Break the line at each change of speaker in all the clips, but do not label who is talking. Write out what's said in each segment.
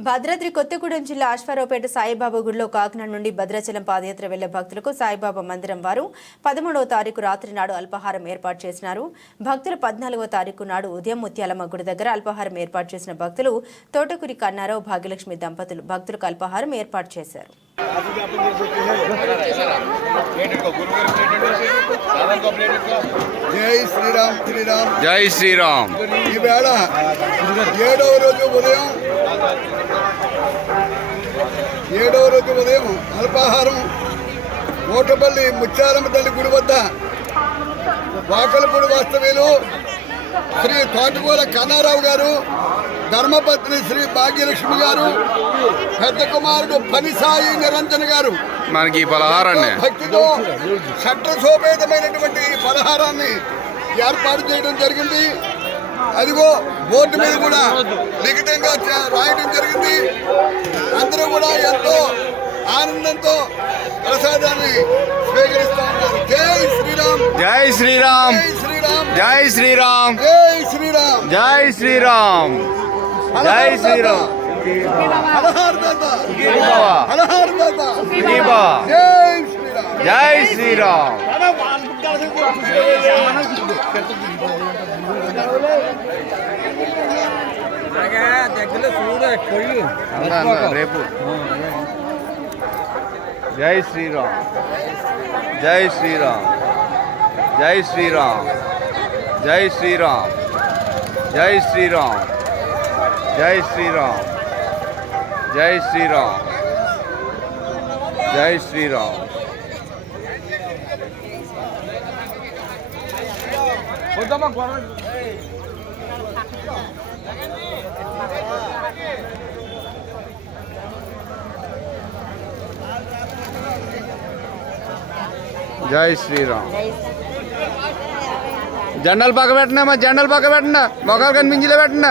భద్రాద్రి కొత్తగూడెం జిల్లా అశ్వారావుపేట సాయిబాబా గుడిలో కాకినాడ నుండి భద్రాచలం పాదయాత్ర వెళ్ళే భక్తులకు సాయిబాబా మందిరం వారు పదమూడవ తారీఖు రాత్రి నాడు అల్పాహారం ఏర్పాటు చేసినారు. భక్తులు పద్నాలుగవ తారీఖు నాడు ఉదయం ముత్యాలమ్మ గుడి దగ్గర అల్పాహారం ఏర్పాటు చేసిన భక్తులు తోటకూరి కన్నారావు భాగ్యలక్ష్మి దంపతులు భక్తులకు అల్పాహారం ఏర్పాటు చేశారు.
జై శ్రీరామ్ శ్రీరామ్.
జై శ్రీరామ్.
ఈవేళ ఏడవ రోజు ఉదయం ఏడవ రోజు ఉదయం అల్పాహారం ఓటపల్లి ముత్యాలమ్మ తల్లి గుడి వద్ద వాకలపూడి వాస్తవ్యులు శ్రీ తోటకూర కన్నారావు గారు ధర్మపత్ని శ్రీ భాగ్యలక్ష్మి గారు పెద్ద కుమారుడు పనిసాయి నిరంజన్ గారు.
మనకి ఈ పలహారాన్ని.
భక్తితో చట్టశోభేతమైనటువంటి ఈ పలహారాన్ని ఏర్పాటు చేయడం జరిగింది. అదిగో బోర్డు మీద కూడా లిఖితంగా రాయడం జరిగింది. అందరూ కూడా ఎంతో ఆనందంతో ప్రసాదాన్ని స్వీకరిస్తా ఉన్నారు. జై శ్రీరామ్.
జై శ్రీరామ్.
జై శ్రీరామ్.
జై శ్రీరామ్.
జై శ్రీరామ్.
జై శ్రీరామ్. జై శ్రీరామ్.
జై శ్రీరామ్.
జై శ్రీరామ్. జై శ్రీరామ్. జై శ్రీరామ్. జై శ్రీరామ్. జై శ్రీరామ్. జై శ్రీరామ్. జై శ్రీరామ్. జై శ్రీరామ్. జై శ్రీరామ్. జై శ్రీరామ్ జెండలు పక్క పెట్టినా మా జెండలు పక్క పెట్టినా మొఖాలు కనిపించేలా పెట్టినా?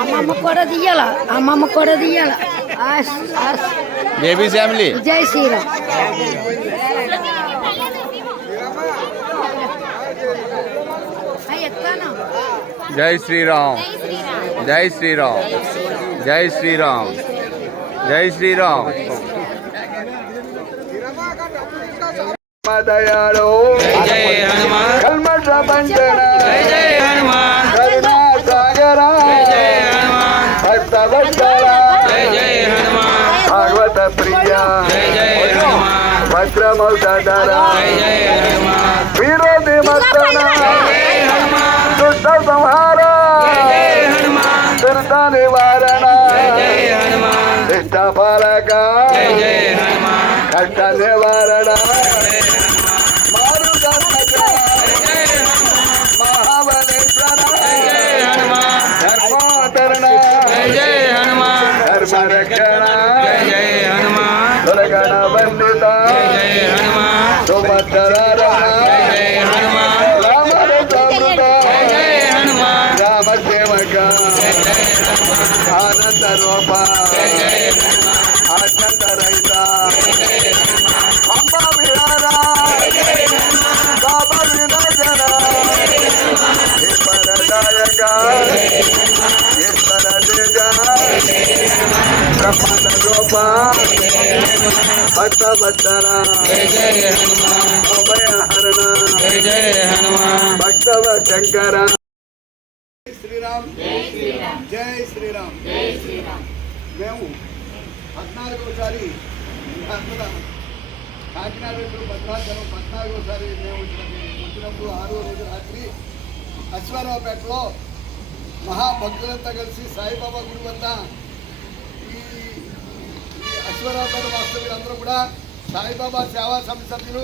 అమ్మమ్మ కూడా తీయాల అమ్మమ్మ కూడా తీయాల
Jai family
Jai Shri Ram. जय
श्री राम। जय श्री राम। जय श्री राम।
जय
श्री राम।
दयालो। जय
हनुमान जय
हनुमान। सागरा
जय हनुमान।
भक्त
జై హనుమాన్.
విరోధి మస్తన దుష్ట సంహార. దుర్త నివారణ. ఇష్ట పాలక. కష్ట నివారణ. ఆనంద రూప. ఆనంద రహిత. అంబా విహార. బాబా వినాశన ఈశ్వరదాయక ఈశ్వర తేజ బ్రహ్మాండ రూప. భక్త భక్తర అభయ హరణ. భక్తవ శంకర. శ్రీరామ్. జై శ్రీరామ్. మేము పద్నాలుగోసారి కాకినాడ వైపు భద్రాచలం పద్నాలుగోసారి మేము వచ్చిన- వచ్చినప్పుడు ఆరో రోజు రాత్రి అశ్వారావుపేటలో మహాభక్తులంతా కలిసి సాయిబాబా గుడి వద్ద ఈ అశ్వరావుపేట వాస్తవ్యులందరూ కూడా సాయిబాబా సేవా సమితి సభ్యులు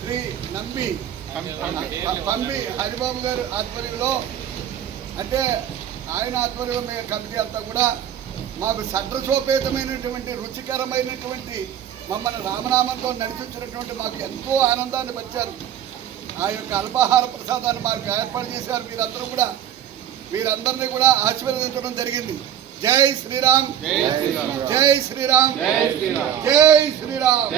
శ్రీ నంబి పంబి హరిబాబు గారు ఆధ్వర్యంలో అంటే ఆయన ఆధ్వర్యంలో కమిటీ అంతా కూడా మాకు సడ్రసోపేతమైనటువంటి రుచికరమైనటువంటి మమ్మల్ని రామనామంతో నడిపించినటువంటి మాకు ఎంతో ఆనందాన్ని వచ్చారు ఆ యొక్క అల్పాహార ప్రసాదాన్ని మాకు ఏర్పాటు చేశారు. మీరందరూ కూడా వీరందరినీ కూడా ఆశీర్వదించడం జరిగింది. జై శ్రీరామ్. జై శ్రీరామ్. జై శ్రీరామ్.